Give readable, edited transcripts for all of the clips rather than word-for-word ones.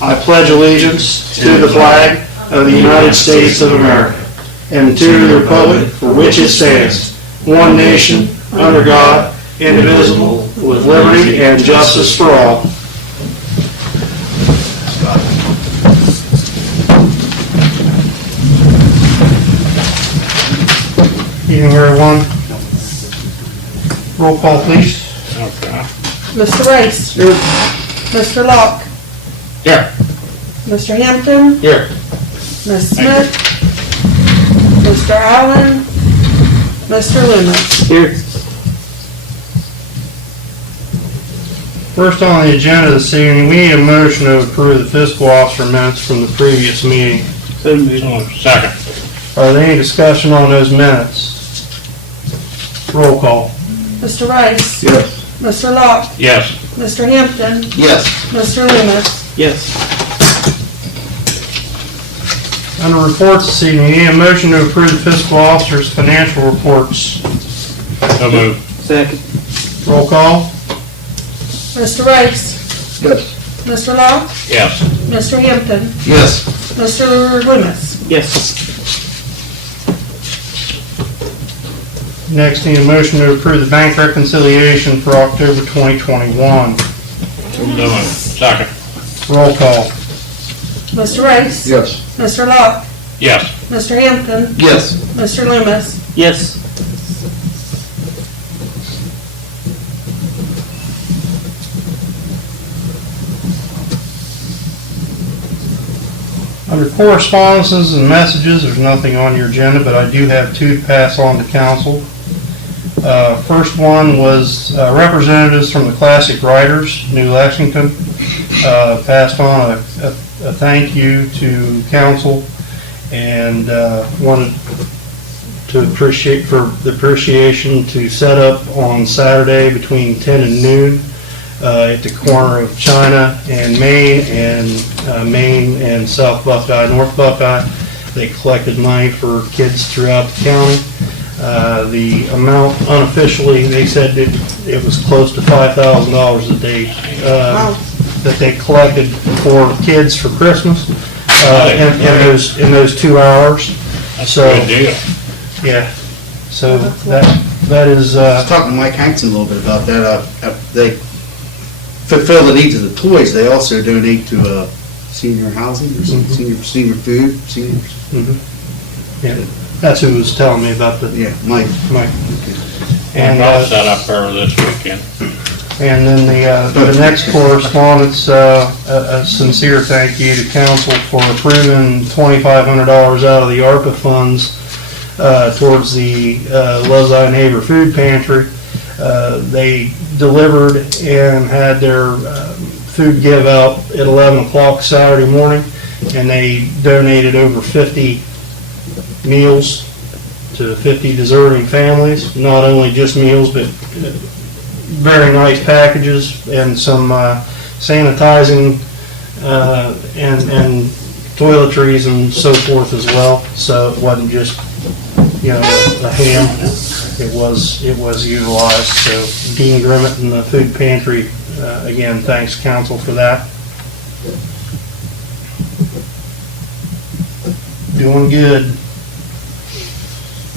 I pledge allegiance to the flag of the United States of America and to the republic for which it stands, one nation, under God, indivisible, with liberty and justice for all. Evening, everyone. Roll call, please. Okay. Mr. Rice. Here. Mr. Locke. Here. Mr. Hampton. Here. Ms. Smith. Mr. Allen. Mr. Loomis. Here. First on the agenda this evening, we need a motion to approve the fiscal officer minutes from the previous meeting. Second. Are there any discussion on those minutes? Roll call. Mr. Rice. Yes. Mr. Locke. Yes. Mr. Hampton. Yes. Mr. Loomis. Yes. Under reports this evening, we need a motion to approve the fiscal officer's financial reports. So moved. Second. Roll call. Mr. Rice. Yes. Mr. Locke. Yes. Mr. Hampton. Yes. Mr. Loomis. Yes. Next, need a motion to approve the bank reconciliation for October 2021. So moved. Second. Roll call. Mr. Rice. Yes. Mr. Locke. Yes. Mr. Hampton. Yes. Mr. Loomis. Yes. Under correspondences and messages, there's nothing on your agenda, but I do have two to pass on to council. First one was representatives from the Classic Writers, New Lexington, passed on a thank you to council and wanted to appreciate for the appreciation to set up on Saturday between 10 and noon at the corner of China and Main and South Buckeye, North Buckeye. They collected money for kids throughout the county. The amount unofficially, they said it was close to $5,000 a day that they collected for kids for Christmas in those 2 hours. That's So, a good deal. yeah. So that is. I was talking to Mike Hanks a little bit about that. They fulfill the needs of the toys. They also donate to senior housing or senior food. Seniors. Mm-hmm. Yeah, that's who was telling me about the. Yeah, Mike. And I'll set up there this weekend. and then the next correspondence, a sincere thank you to council for approving $2,500 out of the ARPA funds towards the Lozi Neighbor Food Pantry. They delivered and had their food give out at 11 o'clock Saturday morning, and they donated over 50 meals to 50 deserving families. Not only just meals, but very nice packages and some sanitizing and toiletries and so forth as well. So it wasn't just a ham. It was utilized. So Dean Grimmett and the food pantry, again, thanks council for that. Doing good.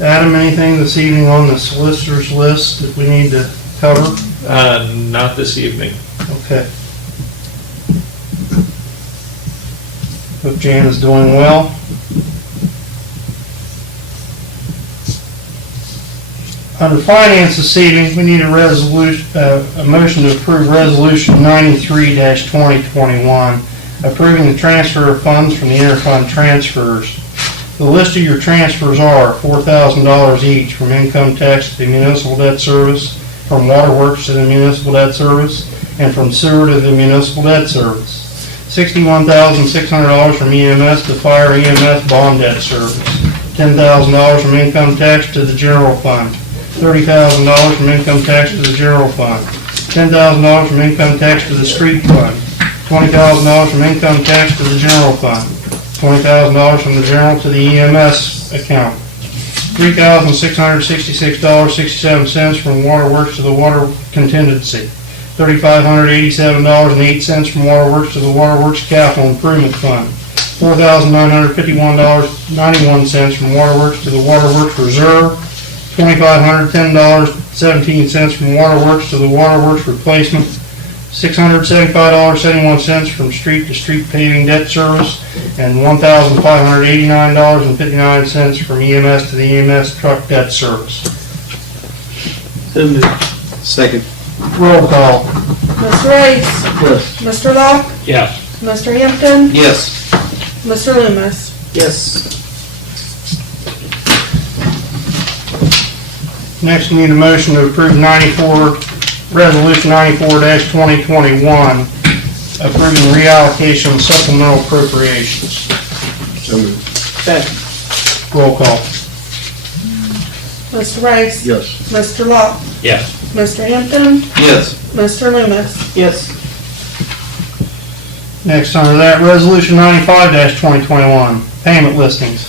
Adam, anything this evening on the solicitor's list that we need to cover? Not this evening. Okay. Hope Jan is doing well. Under finance this evening, we need a resolution, a motion to approve resolution 93-2021, approving the transfer of funds from the interfund transfers. The list of your transfers are $4,000 each from income tax to the municipal debt service, from waterworks to the municipal debt service, and from sewer to the municipal debt service. $61,600 from EMS to fire EMS bond debt service. $10,000 from income tax to the general fund. $30,000 from income tax to the general fund. $10,000 from income tax to the street fund. $20,000 from income tax to the general fund. $20,000 from the general to the EMS account. $3,666.67 from waterworks to the water contingency. $3,587.08 from Waterworks to the Waterworks Capital Improvement Fund. $4,951.91 from Waterworks to the Waterworks Reserve. $2,510.17 from Waterworks to the Waterworks Replacement. $675.71 from Street to Street Paving Debt Service, and $1,589.59 from EMS to the EMS Truck Debt Service. So moved. Second. Roll call. Mr. Rice? Yes. Mr. Locke? Yes. Mr. Hampton? Yes. Mr. Loomis? Yes. Next, we need a motion to approve Resolution 94-2021, approving reallocation of supplemental appropriations. So moved. Second. Roll call. Mr. Rice? Yes. Mr. Locke? Yes. Mr. Hampton? Yes. Mr. Loomis? Yes. Next, under that, Resolution 95-2021, payment listings.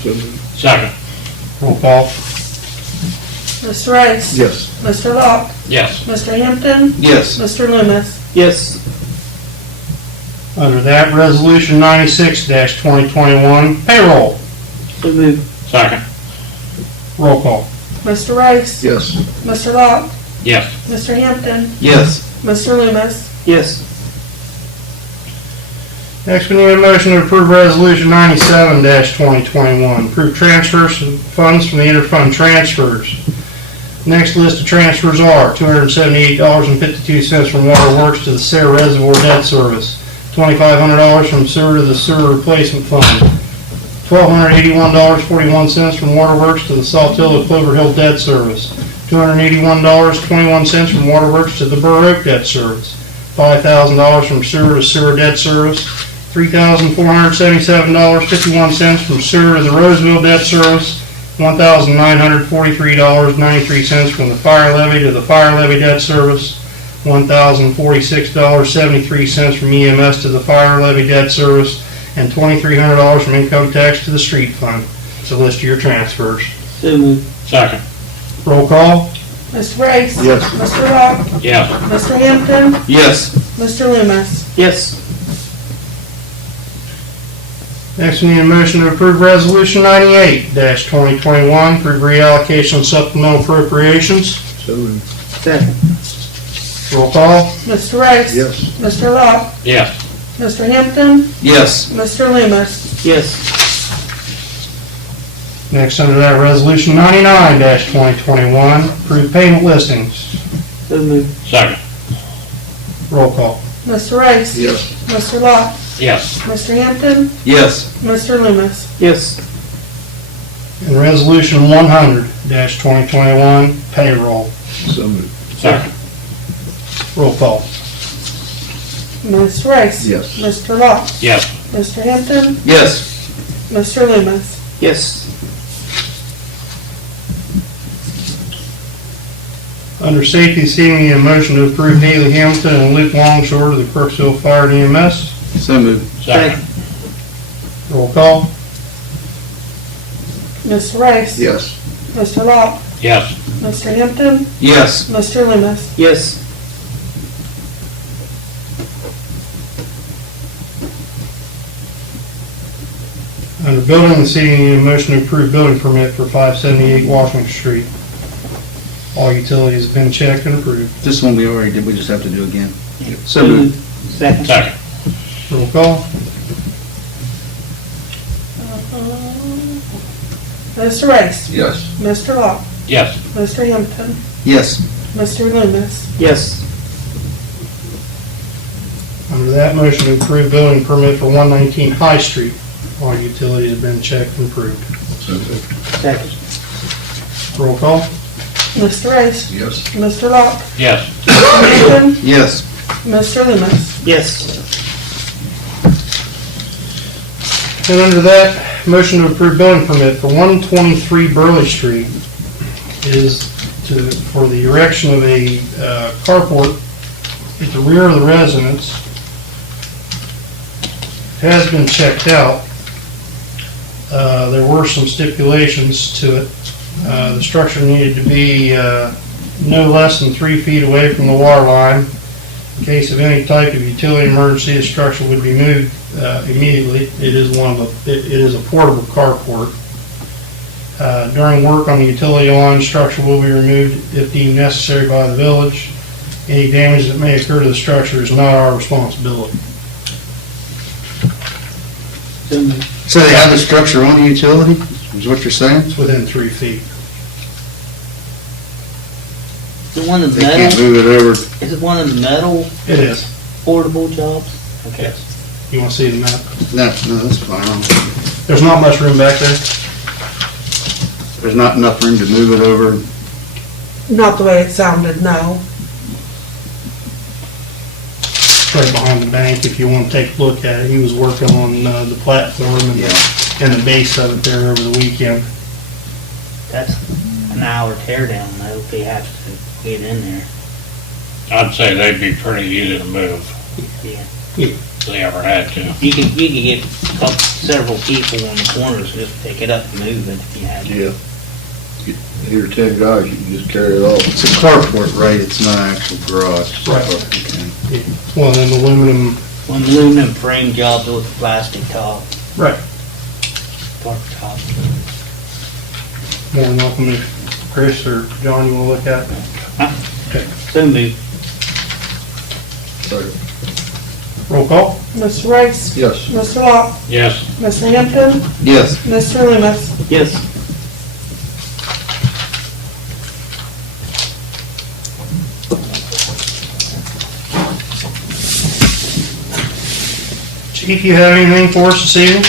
So moved. Second. Roll call. Mr. Rice? Yes. Mr. Locke? Yes. Mr. Hampton? Yes. Mr. Loomis? Yes. Under that, Resolution 96-2021, payroll. So moved. Second. Roll call. Mr. Rice? Yes. Mr. Locke? Yes. Mr. Hampton? Yes. Mr. Loomis? Yes. Next, we need a motion to approve Resolution 97-2021, approve transfers of funds from the interfund transfers. Next list of transfers are $278.52 from Waterworks to the Sarah Reservoir Debt Service, $2,500 from sewer to the Sewer Replacement Fund, $1,281.41 from Waterworks to the Saltillo Clover Hill Debt Service, $281.21 from Waterworks to the Burr Oak Debt Service, $5,000 from sewer to Sewer Debt Service, $3,477.51 from sewer to the Roseville Debt Service, $1,943.93 from the fire levy to the fire levy debt service, $1,046.73 from EMS to the fire levy debt service, and $2,300 from income tax to the street fund. It's a list of your transfers. So moved. Second. Roll call. Mr. Rice? Yes. Mr. Locke? Yes. Mr. Hampton? Yes. Mr. Loomis? Yes. Next, we need a motion to approve Resolution 98-2021, approve reallocation of supplemental appropriations. So moved. Second. Roll call. Mr. Rice? Yes. Mr. Locke? Yes. Mr. Hampton? Yes. Mr. Loomis? Yes. Next, under that, Resolution 99-2021, approve payment listings. So moved. Second. Roll call. Mr. Rice? Yes. Mr. Locke? Yes. Mr. Hampton? Yes. Mr. Loomis? Yes. And Resolution 100-2021, payroll. So moved. Second. Roll call. Mr. Rice? Yes. Mr. Locke? Yes. Mr. Hampton? Yes. Mr. Loomis? Yes. Under safety, seeking a motion to approve Haley Hamilton and Luke Longshore to the Crooksville Fire and EMS. So moved. Second. Roll call. Mr. Rice? Yes. Mr. Locke? Yes. Mr. Hampton? Yes. Mr. Loomis? Yes. Under building and seeking a motion to approve building permit for 578 Washington Street. All utilities have been checked and approved. This one we already did, we just have to do again. So moved. Second. Second. Roll call. Mr. Rice? Yes. Mr. Locke? Yes. Mr. Hampton? Yes. Mr. Loomis? Yes. Under that, motion to approve building permit for 119 High Street. All utilities have been checked and approved. So moved. Second. Roll call. Mr. Rice? Yes. Mr. Locke? Yes. Mr. Hampton? Yes. Mr. Loomis? Yes. And under that, motion to approve building permit for 123 Burley Street is for the erection of a carport at the rear of the residence. It has been checked out. There were some stipulations to it. The structure needed to be no less than 3 feet away from the water line, In case of any type of utility emergency, the structure would be moved immediately. It is it is a portable carport. During work on the utility line, the structure will be removed if deemed necessary by the village. Any damage that may occur to the structure is not our responsibility. So moved. So they have the structure on the utility, is what you're saying? It's within 3 feet. Is it one of the They can't metal, move it over. is it one of the metal It is. portable jobs? Okay. Yes. You want to see the map? No, that's fine. There's not much room back there. There's not enough room to move it over. Not the way it sounded, no. Right behind the bank, if you want to take a look at it. He was working on the platform and the base of it there over the weekend. That's an hour tear down though, if he has to get in there. I'd say they'd be pretty easy to move Yeah. if they ever had to. You could get several people on the corners, just pick it up and move it if you had to. Yeah. Here, 10 guys, you can just carry it off. It's a carport, right? It's not an actual garage. Right. Okay. It's one of them aluminum. One aluminum frame jobs with a plastic top, Right. tarp top. More than welcome if Chris or John, you want to look at it? So moved. Second. Roll call? Mr. Rice? Yes. Mr. Locke? Yes, Mr. Hampton? Yes. Mr. Loomis? Yes. Chief, you have anything for us this evening?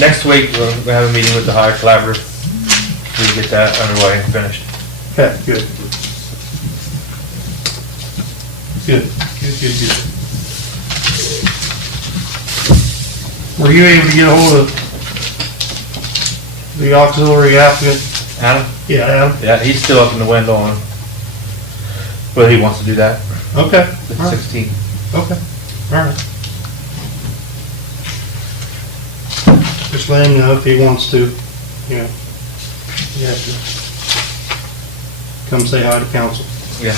Next week, we have a meeting with the High Collaborative to get that underway and finished. Okay, good. Good. Were you able to get a hold of the auxiliary applicant? Adam? Yeah, Adam? Yeah, he's still up in the window on whether he wants to do that, Okay, the all right, 16th. okay, all right. Just let him know if he wants to, you know. You have to come say hi to council. Yeah.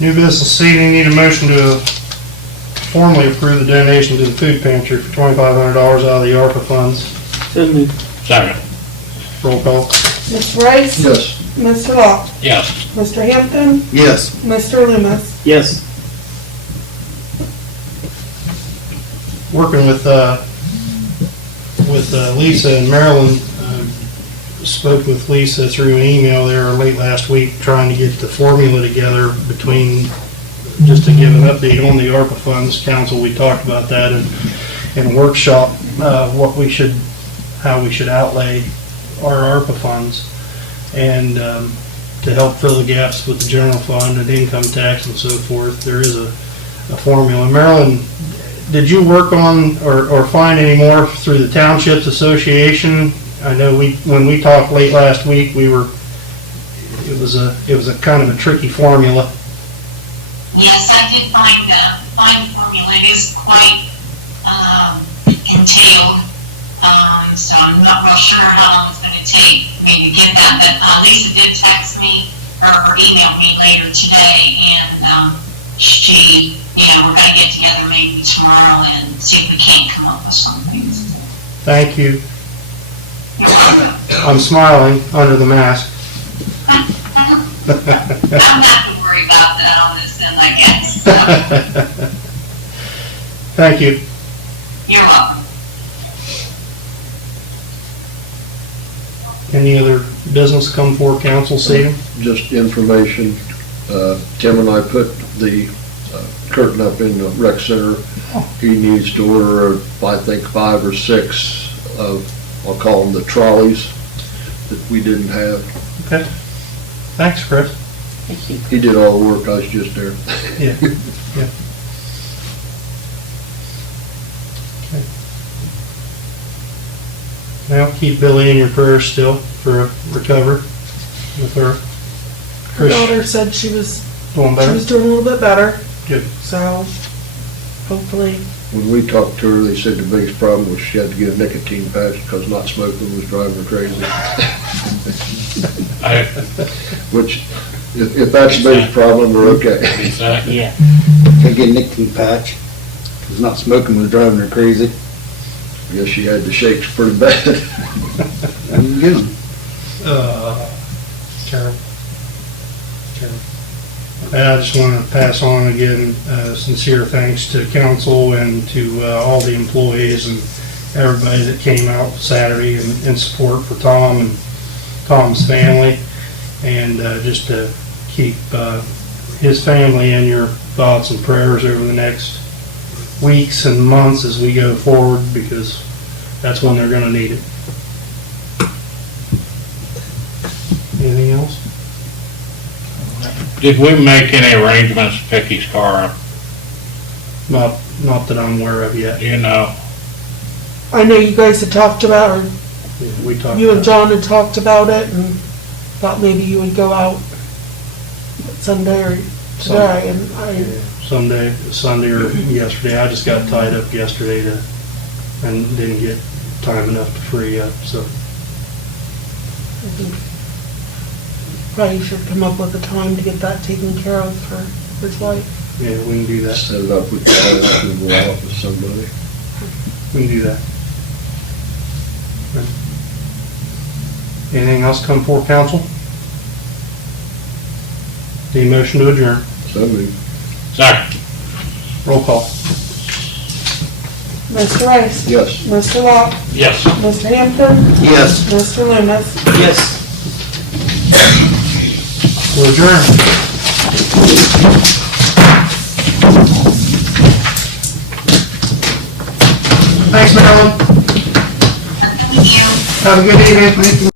New business this evening, need a motion to formally approve the donation to the food pantry for $2,500 out of the ARPA funds. So moved. second, Roll call. Mr. Rice? Yes. Mr. Locke? yes, Mr. Hampton? Yes. Mr. Loomis? Yes. Working with Lisa and Marilyn, spoke with Lisa through an email there late last week, trying to get the formula together between, just to give an update on the ARPA funds. Council, we talked about that in a workshop, how we should outlay our ARPA funds, and to help fill the gaps with the general fund and income tax and so forth. There is a formula. Marilyn, did you work on or find any more through the Townships Association? I know when we talked late last week, it was a kind of a tricky formula. Yes, I did find the formula. It is quite entailed, so I'm not real sure how long it's going to take me to get that. But Lisa did text me or email me later today, and she, we're going to get together maybe tomorrow and see if we can't come up with something. Thank you. You're welcome. I'm smiling under the mask. I'm not to worry about that on this end, I guess. Thank you. You're welcome. Any other business come before council, Stephen? Just information, Tim and I put the curtain up in the rec center. He needs to order, I think, 5 or 6 of, I'll call them the trolleys that we didn't have. Okay. Thanks, Chris. Thank you. He did all the work, I was just there. Yeah. Yeah. Okay. Now, keep Billy in your prayers still for a recovery with her. Her Chris, daughter said she was doing better? doing a little bit better. Good. So hopefully, When we talked to her, they said the biggest problem was she had to get a nicotine patch because not smoking was driving her crazy. which, if that's the biggest problem, we're okay. Exactly. Yeah, Can't get a nicotine patch. 'Cause not smoking was driving her crazy. I guess she had the shakes pretty bad. Didn't get 'em. Terrible. Terrible. And I just want to pass on again, sincere thanks to council and to all the employees and everybody that came out Saturday in support for Tom and Tom's family. And just to keep his family in your thoughts and prayers over the next weeks and months as we go forward, because that's when they're going to need it. Anything else? Did we make any arrangements to pick his car up? Not that I'm aware of yet. You know, I know you guys had talked about, or Yeah, we talked you and about John had talked about it and thought maybe you would go out Sunday or today, and it. Sunday or yesterday. I just got tied up yesterday and didn't get time enough to free up, so. I think probably should come up with a time to get that taken care of for his wife. Yeah, we can do that. Set it up with Alex and go out with somebody. We can do that. Anything else come before council? Any motion to adjourn? So moved. second, Roll call. Mr. Rice? Yes. Mr. Locke? yes. Mr. Hampton? Yes. Mr. Loomis? yes. We're adjourned. Thanks, Marilyn. Thank you. Have a good evening.